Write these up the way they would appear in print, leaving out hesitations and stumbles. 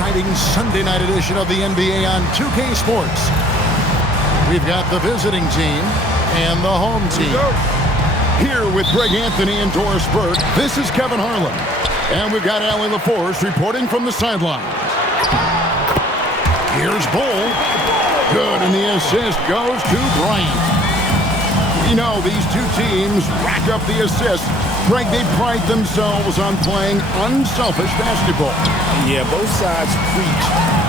exciting Sunday night edition of the NBA on 2K Sports. We've got the visiting team and the home team. Here with Greg Anthony and Doris Burke, this is Kevin Harlan. And we've got Allie LaForce reporting from the sideline. Here's Bull. Good, and the assist goes to Bryant. You know, these two teams rack up the assists. Greg, they pride themselves on playing unselfish basketball. Yeah, both sides preach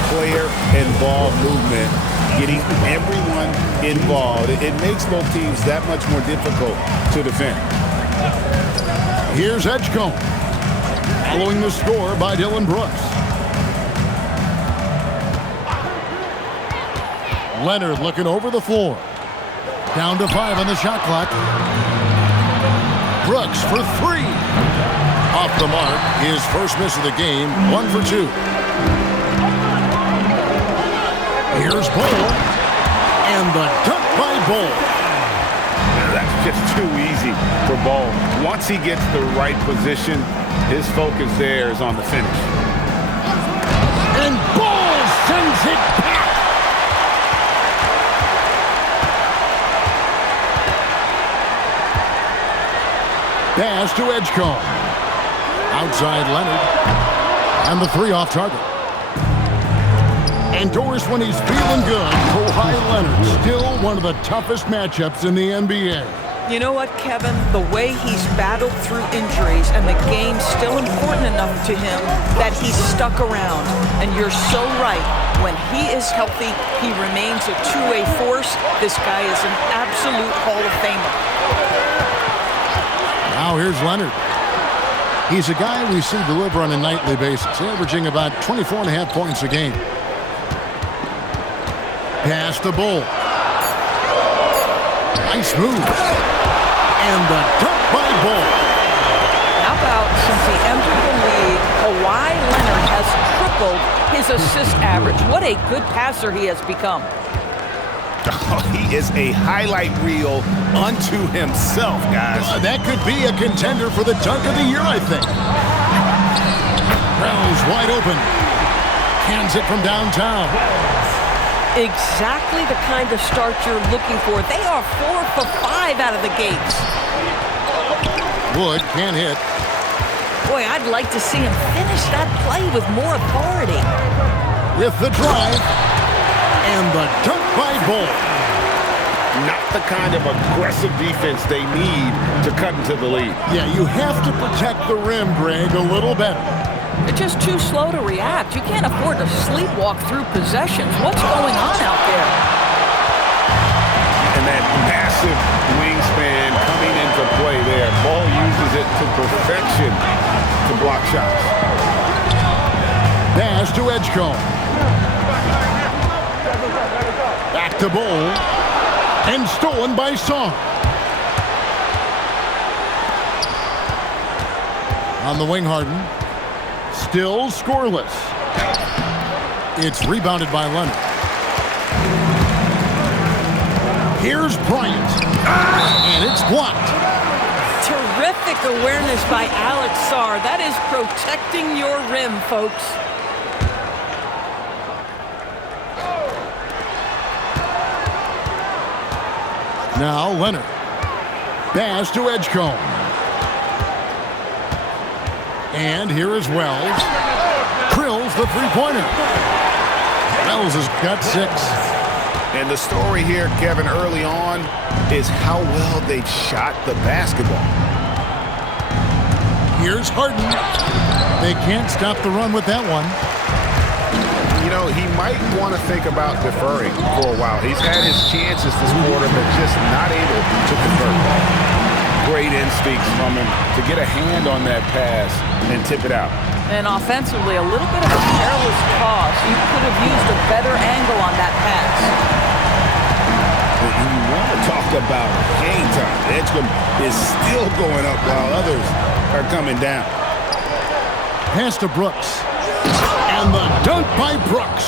player and ball movement, getting everyone involved. It makes both teams that much more difficult to defend. Here's Edgecombe, following the score by Dylan Brooks. Leonard looking over the floor. Down to 5 on the shot clock. Brooks for 3. Off the mark. His first miss of the game. 1 for 2. Here's Bull. And the dunk by Bull. That's just too easy for Bull. Once he gets the right position, his focus there is on the finish. And Bull sends it back. Pass to Edgecombe. Outside Leonard. And the 3 off target. And Doris, when he's feeling good, Kawhi Leonard, still one of the toughest matchups in the NBA. You know what, Kevin? The way he's battled through injuries and the game's still important enough to him that he's stuck around. And you're so right. When he is healthy, he remains a two-way force. This guy is an absolute Hall of Famer. Now here's Leonard. He's a guy we see deliver on a nightly basis, averaging about 24.5 points a game. Pass the Bull. Nice move. And the dunk by Bull. How about since he entered the league, Kawhi Leonard has tripled his assist average. What a good passer he has become. Oh, he is a highlight reel unto himself, guys. That could be a contender for the dunk of the year, I think. Brown's wide open. Hands it from downtown. Exactly the kind of start you're looking for. They are 4 for 5 out of the gates. Wood can't hit. Boy, I'd like to see him finish that play with more authority. With the drive. And the dunk by Bull. Not the kind of aggressive defense they need to cut into the lead. Yeah, you have to protect the rim, Greg, a little better. They're just too slow to react. You can't afford to sleepwalk through possessions. What's going on out there? And that massive wingspan coming into play there. Ball uses it to perfection to block shots. Pass to Edgecombe. Back to Bull. And stolen by Song. On the wing, Harden. Still scoreless. It's rebounded by Leonard. Here's Bryant. And it's blocked. Terrific awareness by Alex Sarr. That is protecting your rim, folks. Now Leonard. Pass to Edgecombe. And here is Wells. Drills the three-pointer. Wells has got 6. And the story here, Kevin, early on is how well they've shot the basketball. Here's Harden. They can't stop the run with that one. You know, he might want to think about deferring for a while. He's had his chances this quarter, but just not able to convert. Great instincts from him to get a hand on that pass and tip it out. And offensively, a little bit of a careless toss. You could have used a better angle on that pass. But when you want to talk about hang time, Edgecombe is still going up while others are coming down. Pass to Brooks. And the dunk by Brooks.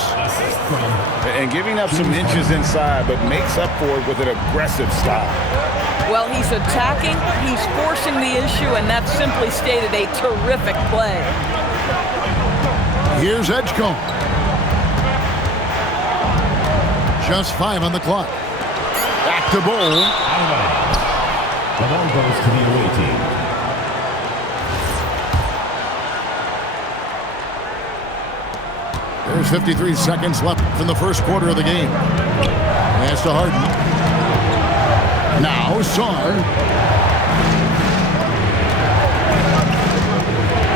And giving up some inches inside, but makes up for it with an aggressive style. Well, he's attacking, he's forcing the issue, and that's simply stated a terrific play. Here's Edgecombe. Just 5 on the clock. Back to Bowl. The ball goes to the away team. There's 53 seconds left in the first quarter of the game. Pass to Harden. Now Sarr.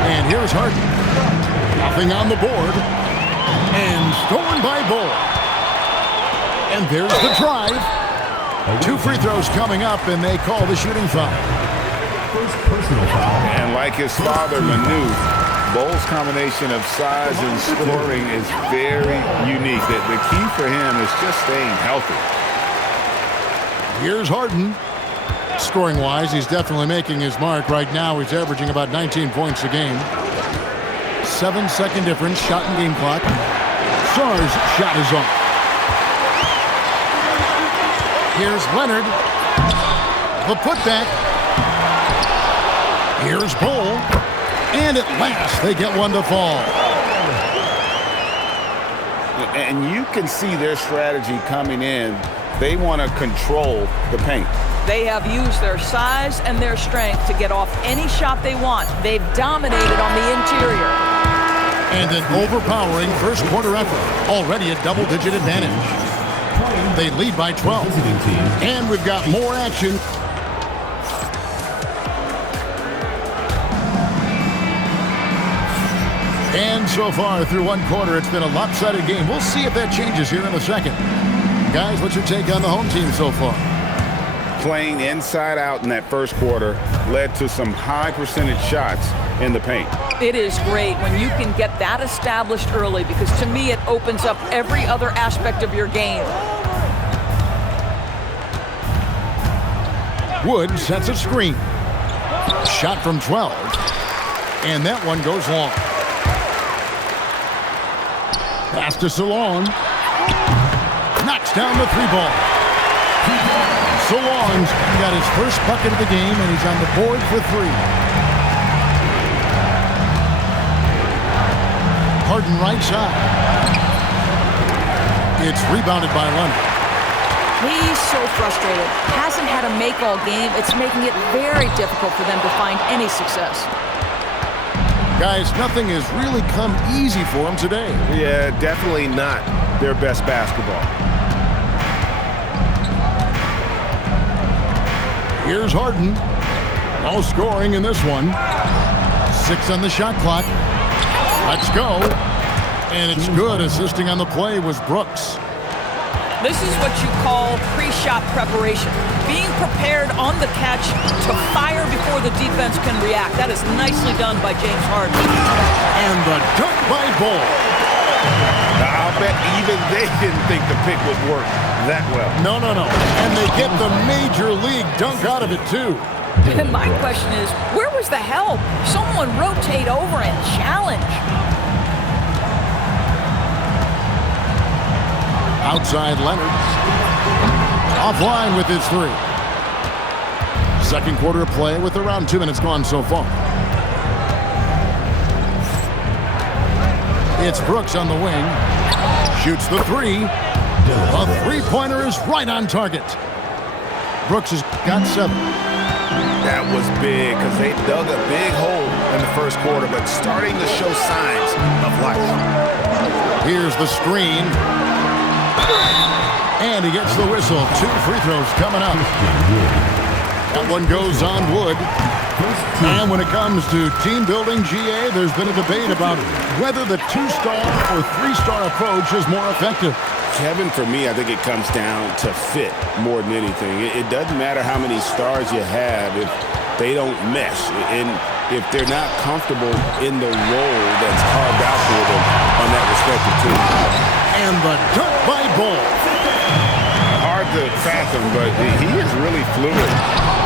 And here's Harden. Nothing on the board. And stolen by Bull. And there's the drive. 2 free throws coming up, and they call the shooting foul. First personal foul. And like his father, Manu, Bull's combination of size and scoring is very unique. The key for him is just staying healthy. Here's Harden. Scoring-wise, he's definitely making his mark. Right now, he's averaging about 19 points a game. 7-second difference, shot and game clock. Sarr's shot is off. Here's Leonard. The putback. Here's Bull. And at last, they get one to fall. And you can see their strategy coming in. They want to control the paint. They have used their size and their strength to get off any shot they want. They've dominated on the interior. And an overpowering first quarter effort. Already a double-digit advantage. They lead by 12. And we've got more action. And so far through one quarter, it's been a lopsided game. We'll see if that changes here in a second. Guys, what's your take on the home team so far? Playing inside out in that first quarter led to some high percentage shots in the paint. It is great when you can get that established early, because to me it opens up every other aspect of your game. Wood sets a screen. Shot from 12. And that one goes long. Pass to Salon. Knocks down the 3-ball. Salon's got his first bucket of the game, and he's on the board for 3. Harden right side. It's rebounded by Leonard. He's so frustrated. Hasn't had a make all game. It's making it very difficult for them to find any success. Guys, nothing has really come easy for them today. Yeah, definitely not their best basketball. Here's Harden. No scoring in this one. 6 on the shot clock. Let's go. And it's good. Assisting on the play was Brooks. This is what you call pre-shot preparation. Being prepared on the catch to fire before the defense can react. That is nicely done by James Harden. And the dunk by Bull. I'll bet even they didn't think the pick would work that well. No. And they get the major league dunk out of it, too. And my question is, where was the help? Someone rotate over and challenge. Outside Leonard. Offline with his 3. Second quarter of play with around 2 minutes gone so far. It's Brooks on the wing. Shoots the 3. A 3-pointer is right on target. Brooks has got 7. That was big because they dug a big hole in the first quarter, but starting to show signs of life. Here's the screen. And he gets the whistle. 2 free throws coming up. That one goes on Wood. And when it comes to team building, GA, there's been a debate about whether the 2-star or 3-star approach is more effective. Kevin, for me, I think it comes down to fit more than anything. It doesn't matter how many stars you have if they don't mesh. And if they're not comfortable in the role that's carved out for them on that respective team. And the dunk by Bull. Hard to fathom, but he is really fluid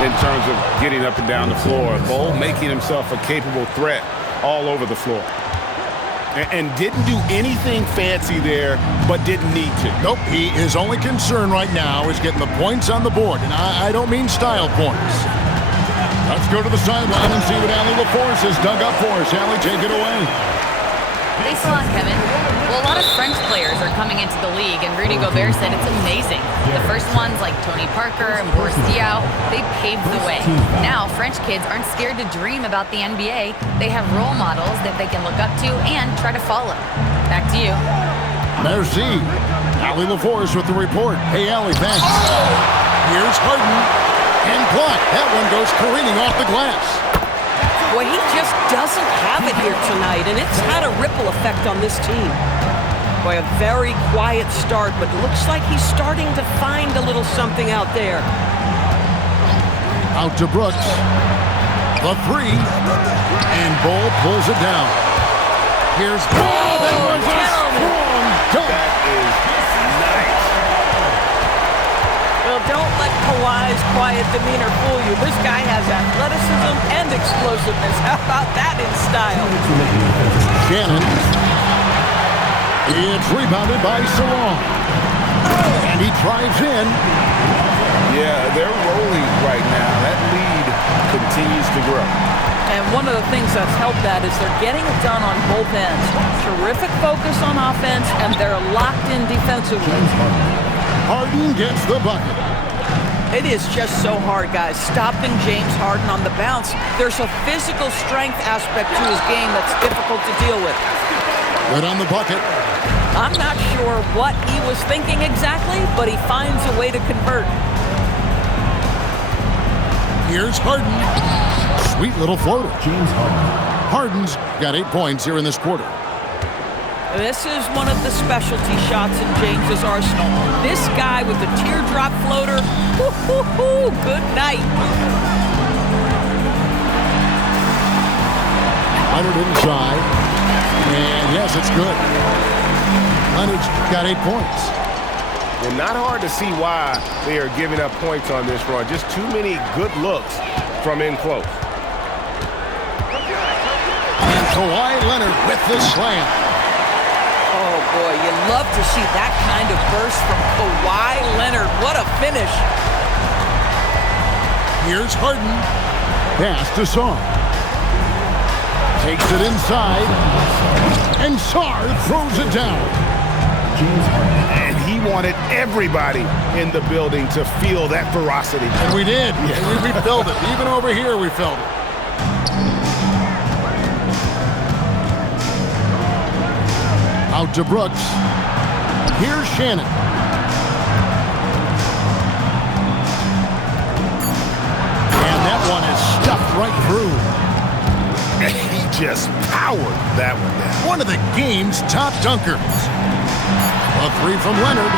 in terms of getting up and down the floor. Bull making himself a capable threat all over the floor. And didn't do anything fancy there, but didn't need to. Nope, his only concern right now is getting the points on the board. And I don't mean style points. Let's go to the sideline and see what Allie LaForce has dug up for us. Allie, take it away. Thanks a lot, Kevin. Well, a lot of French players are coming into the league, and Rudy Gobert said it's amazing. The first ones, like Tony Parker and Boris Diaw, they paved the way. Now, French kids aren't scared to dream about the NBA. They have role models that they can look up to and try to follow. Back to you. Merci. Allie LaForce with the report. Hey, Allie, thanks. Here's Harden. And blocked. That one goes careening off the glass. Boy, he just doesn't have it here tonight, and it's had a ripple effect on this team. Boy, a very quiet start, but looks like he's starting to find a little something out there. Out to Brooks. The three. And Bull pulls it down. Here's Bull. That was a strong dunk. That is nice. Well, don't let Kawhi's quiet demeanor fool you. This guy has athleticism and explosiveness. How about that in style? Shannon. It's rebounded by Salon. And he drives in. Yeah, they're rolling right now. That lead continues to grow. And one of the things that's helped that is they're getting it done on both ends. Terrific focus on offense, and they're locked in defensively. Harden gets the bucket. It is just so hard, guys, stopping James Harden on the bounce. There's a physical strength aspect to his game that's difficult to deal with. Good on the bucket. I'm not sure what he was thinking exactly, but he finds a way to convert. Here's Harden. Sweet little floater. James Harden. Harden's got 8 points here in this quarter. This is one of the specialty shots in James's arsenal. This guy with the teardrop floater, good night. Leonard inside. And yes, it's good. Leonard's got 8 points. And not hard to see why they are giving up points on this run. Just too many good looks from in close. And Kawhi Leonard with the slam. Oh, boy, you love to see that kind of burst from Kawhi Leonard. What a finish. Here's Harden. Pass to Sarr. Takes it inside. And Sarr throws it down. And he wanted everybody in the building to feel that ferocity. And we did. Yeah. We felt it. Even over here, we felt it. Out to Brooks. Here's Shannon. And that one is stuffed right through. And he just powered that one down. One of the game's top dunkers. A three from Leonard.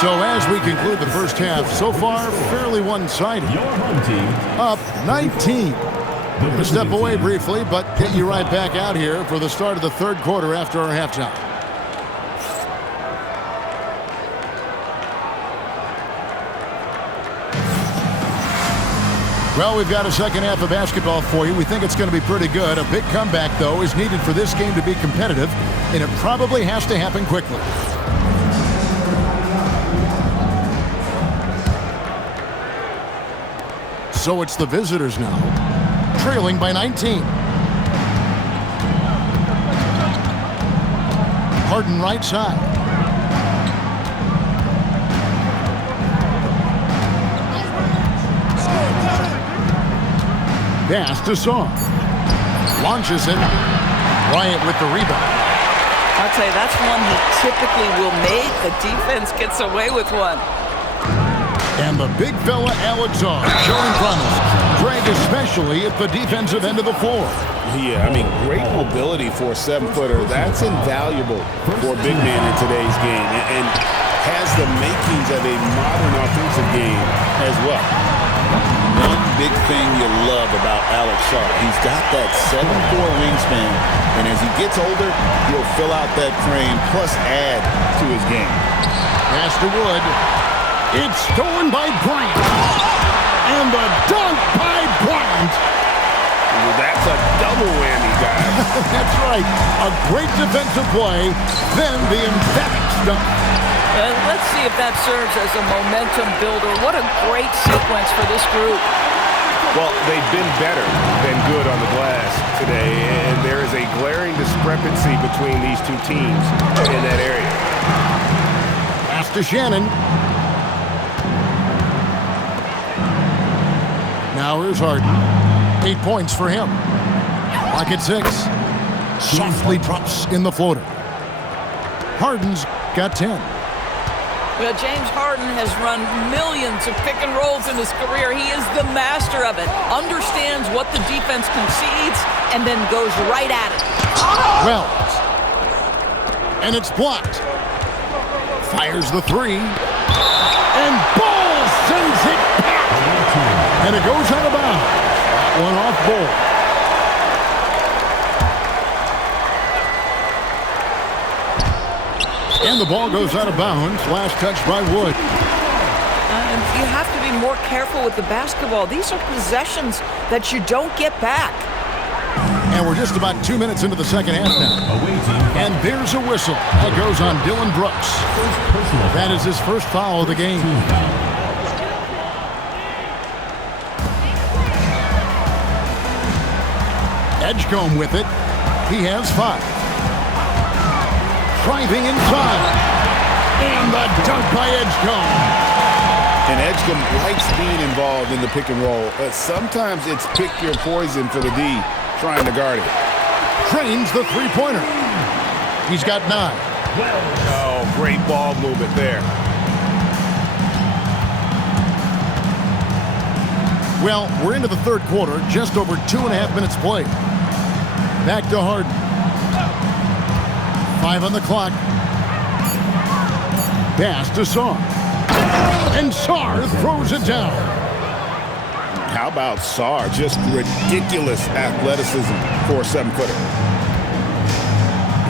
So as we conclude the first half, so far, fairly one-sided. Your home team. Up 19. We'll step away briefly, but get you right back out here for the start of the third quarter after our halftime. Well, we've got a second half of basketball for you. We think it's going to be pretty good. A big comeback, though, is needed for this game to be competitive, and it probably has to happen quickly. So it's the visitors now, trailing by 19. Harden right side. Pass to Sarr. Launches it. Bryant with the rebound. I'll tell you, that's one he typically will make. The defense gets away with one. And the big fella, Alexander, showing promise. Greg especially at the defensive end of the floor. Yeah, I mean, great mobility for a 7-footer. That's invaluable for a big man in today's game, and has the makings of a modern offensive game as well. One big thing you love about Alex Sarr, he's got that 7'4" wingspan, and as he gets older, he'll fill out that frame plus add to his game. Pass to Wood. It's stolen by Bryant. And the dunk by Bryant. That's a double whammy, guys. That's right. A great defensive play, then the emphatic dunk. Let's see if that serves as a momentum builder. What a great sequence for this group. Well, they've been better than good on the glass today, and there is a glaring discrepancy between these two teams in that area. Pass to Shannon. Now here's Harden. 8 points for him. Lock at 6. Softly drops in the floater. Harden's got 10. Well, James Harden has run millions of pick and rolls in his career. He is the master of it. Understands what the defense concedes and then goes right at it. Wells. And it's blocked. Fires the 3. And Ball sends it back. And it goes out of bounds. That one off Ball. And the ball goes out of bounds. Last touch by Wood. And you have to be more careful with the basketball. These are possessions that you don't get back. And we're just about 2 minutes into the second half now. And there's a whistle. That goes on Dylan Brooks. That is his first foul of the game. Edgecombe with it. He has 5. Driving inside. And the dunk by Edgecombe. And Edgecombe likes being involved in the pick and roll. Sometimes it's pick your poison for the D trying to guard it. Trains the three-pointer. He's got 9. Oh, great ball movement there. Well, we're into the third quarter, just over 2.5 minutes played. Back to Harden. 5 on the clock. Pass to Sarr. And Sarr throws it down. How about Sarr? Just ridiculous athleticism for a 7-footer.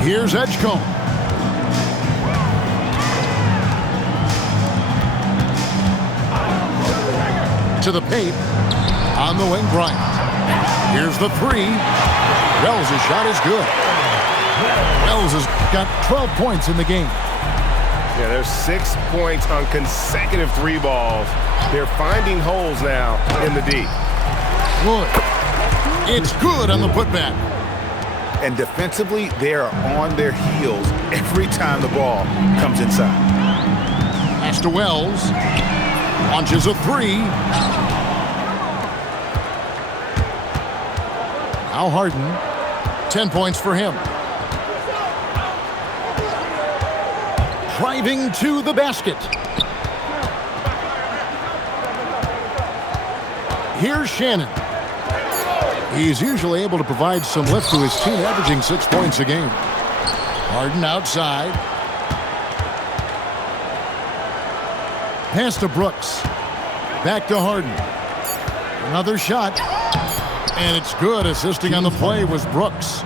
Here's Edgecombe. To the paint. On the wing, Bryant. Here's the 3. Wells' shot is good. Wells has got 12 points in the game. Yeah, there's 6 points on consecutive 3 balls. They're finding holes now in the D. Wood. It's good on the putback. And defensively, they are on their heels every time the ball comes inside. Pass to Wells. Launches a 3. Now Harden. 10 points for him. Driving to the basket. Here's Shannon. He's usually able to provide some lift to his team, averaging 6 points a game. Harden outside. Pass to Brooks. Back to Harden. Another shot. And it's good. Assisting on the play was Brooks.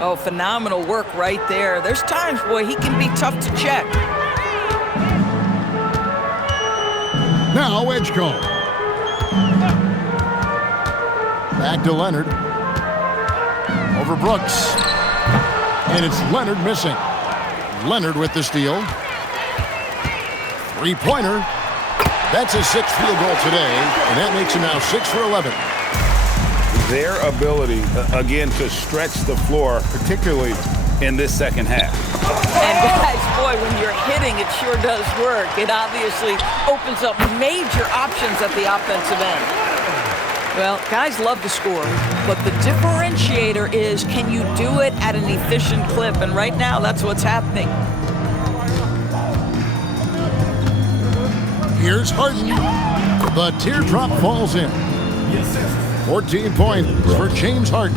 Oh, phenomenal work right there. There's times, boy, he can be tough to check. Now Edgecombe. Back to Leonard. Over Brooks. And it's Leonard missing. Leonard with the steal. Three-pointer. That's his 6th field goal today, and that makes him now 6 for 11. Their ability, again, to stretch the floor, particularly in this second half. And guys, boy, when you're hitting, it sure does work. It obviously opens up major options at the offensive end. Well, guys love to score, but the differentiator is, can you do it at an efficient clip? And right now, that's what's happening. Here's Harden. The teardrop falls in. 14 points for James Harden.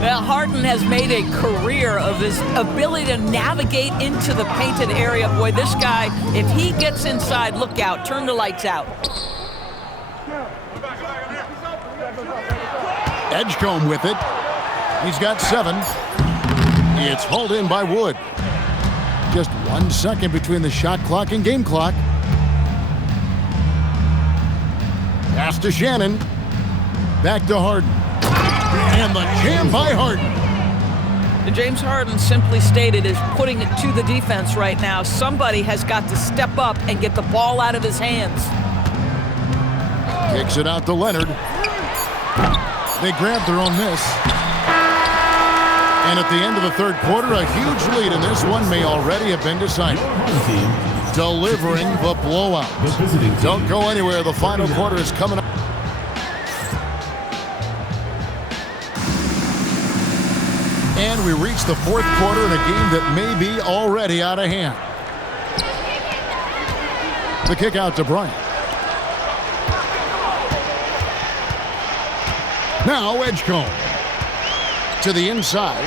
Well, Harden has made a career of his ability to navigate into the painted area. Boy, this guy, if he gets inside, look out, turn the lights out. Edgecombe with it. He's got 7. It's hauled in by Wood. Just 1 second between the shot clock and game clock. Pass to Shannon. Back to Harden. And the jam by Harden. And James Harden, simply stated, is putting it to the defense right now. Somebody has got to step up and get the ball out of his hands. Kicks it out to Leonard. They grab their own miss. And at the end of the third quarter, a huge lead, and this one may already have been decided. Delivering the blowout. Don't go anywhere. The final quarter is coming up. And we reach the fourth quarter in a game that may be already out of hand. The kick out to Bryant. Now Edgecombe to the inside.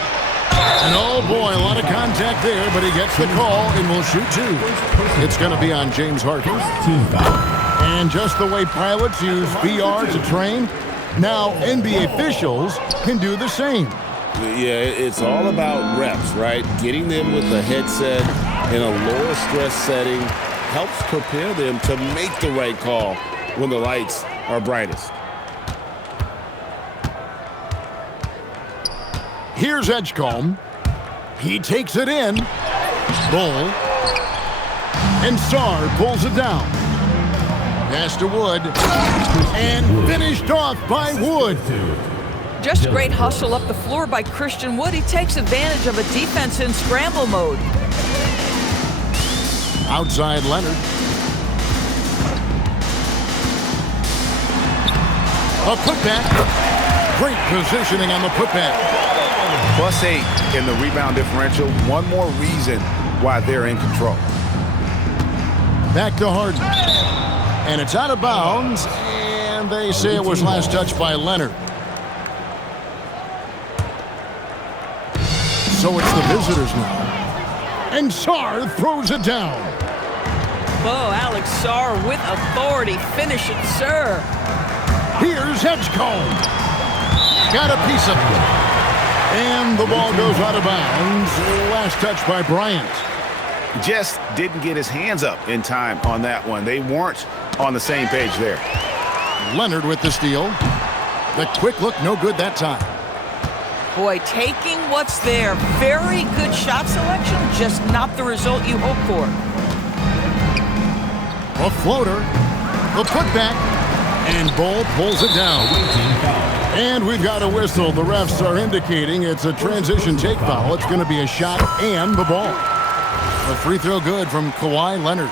And oh boy, a lot of contact there, but he gets the call and will shoot two. It's going to be on James Harden. And just the way pilots use VR to train, now NBA officials can do the same. Yeah, it's all about reps, right? Getting them with the headset in a lower stress setting helps prepare them to make the right call when the lights are brightest. Here's Edgecombe. He takes it in. Bull. And Sarr pulls it down. Pass to Wood. And finished off by Wood. Just great hustle up the floor by Christian Wood. He takes advantage of a defense in scramble mode. Outside Leonard. A putback. Great positioning on the putback. +8 in the rebound differential. One more reason why they're in control. Back to Harden. And it's out of bounds. And they say it was last touched by Leonard. So it's the visitors now. And Sarr throws it down. Oh, Alex Sarr with authority. Finish it, sir. Here's Edgecombe. Got a piece of it. And the ball goes out of bounds. Last touch by Bryant. Just didn't get his hands up in time on that one. They weren't on the same page there. Leonard with the steal. The quick look, no good that time. Boy, taking what's there. Very good shot selection, just not the result you hope for. A floater. The putback. And Bull pulls it down. And we've got a whistle. The refs are indicating it's a transition take foul. It's going to be a shot and the ball. A free throw good from Kawhi Leonard.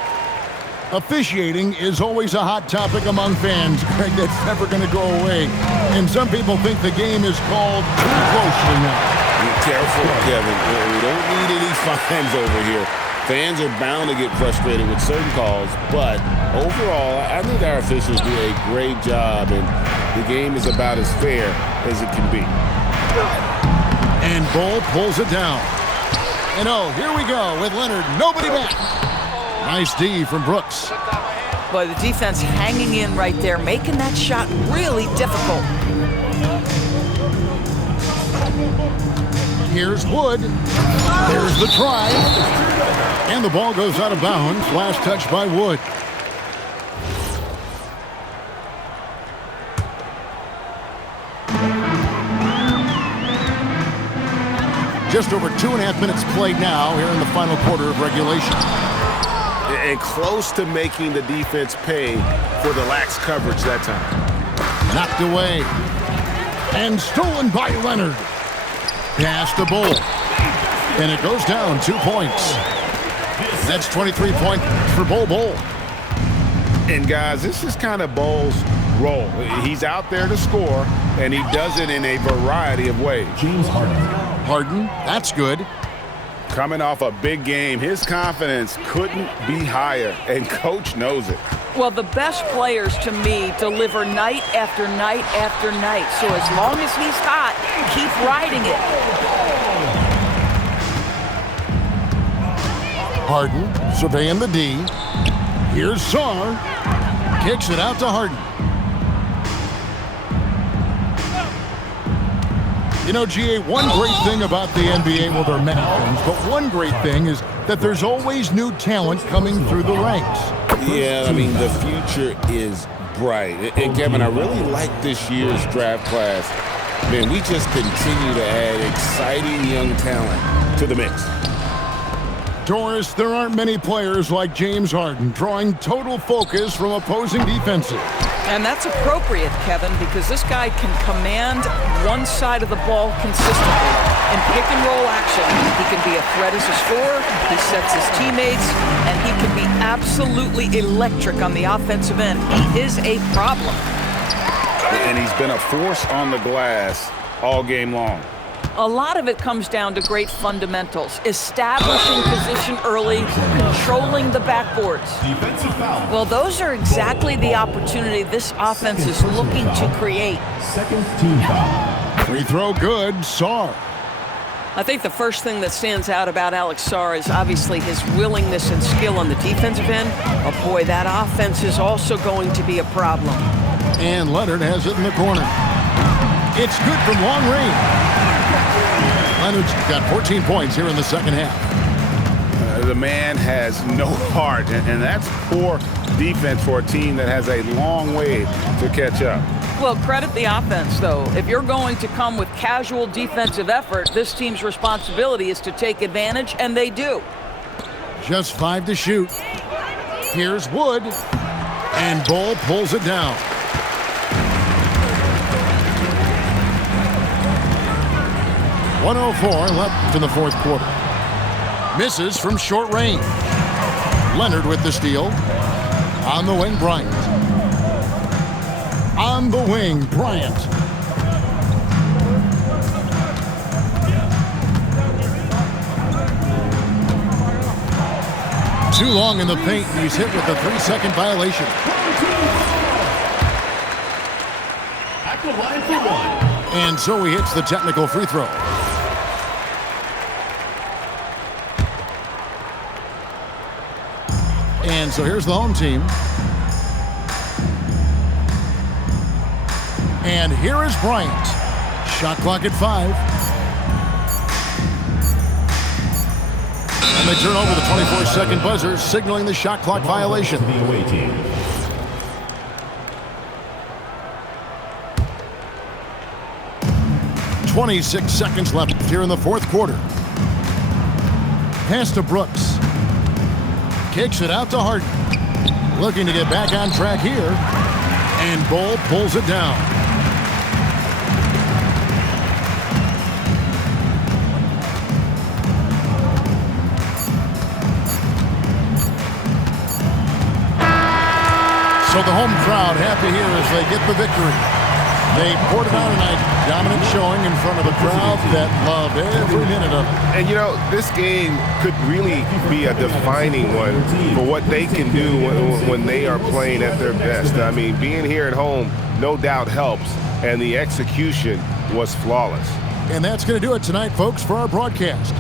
Officiating is always a hot topic among fans. Greg, that's never going to go away. And some people think the game is called too closely now. Be careful, Kevin. We don't need any fines over here. Fans are bound to get frustrated with certain calls, but overall, I think our officials do a great job, and the game is about as fair as it can be. And Bull pulls it down. And oh, here we go with Leonard. Nobody back. Nice D from Brooks. Boy, the defense hanging in right there, making that shot really difficult. Here's Wood. There's the try. And the ball goes out of bounds. Last touch by Wood. Just over 2.5 minutes played now here in the final quarter of regulation. And close to making the defense pay for the lax coverage that time. Knocked away. And stolen by Leonard. Pass to Bull. And it goes down 2 points. That's 23 points for Bull. And guys, this is kind of Bull's role. He's out there to score, and he does it in a variety of ways. James Harden. Harden, that's good. Coming off a big game, his confidence couldn't be higher, and coach knows it. Well, the best players to me deliver night after night after night. So as long as he's hot, keep riding it. Harden surveying the D. Here's Sarr. Kicks it out to Harden. You know, GA, one great thing about the NBA, well, there are many things, but one great thing is that there's always new talent coming through the ranks. Yeah, I mean, the future is bright. And Kevin, I really like this year's draft class. Man, we just continue to add exciting young talent to the mix. Doris, there aren't many players like James Harden drawing total focus from opposing defenses. And that's appropriate, Kevin, because this guy can command one side of the ball consistently. In pick-and-roll action, he can be a threat as a scorer, he sets his teammates, and he can be absolutely electric on the offensive end. He is a problem. And he's been a force on the glass all game long. A lot of it comes down to great fundamentals, establishing position early, controlling the backboards. Defensive foul. Well, those are exactly the opportunity this offense is looking to create. Second team foul. Free throw good, Sarr. I think the first thing that stands out about Alex Sarr is obviously his willingness and skill on the defensive end. But boy, that offense is also going to be a problem. And Leonard has it in the corner. It's good from long range. Leonard's got 14 points here in the second half. The man has no heart, and that's poor defense for a team that has a long way to catch up. Well, credit the offense, though. If you're going to come with casual defensive effort, this team's responsibility is to take advantage, and they do. Just 5 to shoot. Here's Wood. And Bull pulls it down. .104 left in the fourth quarter. Misses from short range. Leonard with the steal. On the wing, Bryant. On the wing, Bryant. Too long in the paint. He's hit with a 3-second violation. At the line for one. And so he hits the technical free throw. And so here's the home team. And here is Bryant. Shot clock at 5. And they turn over the 24-second buzzer, signaling the shot clock violation. The away team. .26 seconds left here in the fourth quarter. Pass to Brooks. Kicks it out to Harden. Looking to get back on track here. And Bull pulls it down. So the home crowd happy here as they get the victory. They poured it out tonight. Dominant showing in front of a crowd that loved every minute of it. And, you know, this game could really be a defining one for what they can do when they are playing at their best. I mean, being here at home no doubt helps, and the execution was flawless. And that's going to do it tonight, folks, for our broadcast.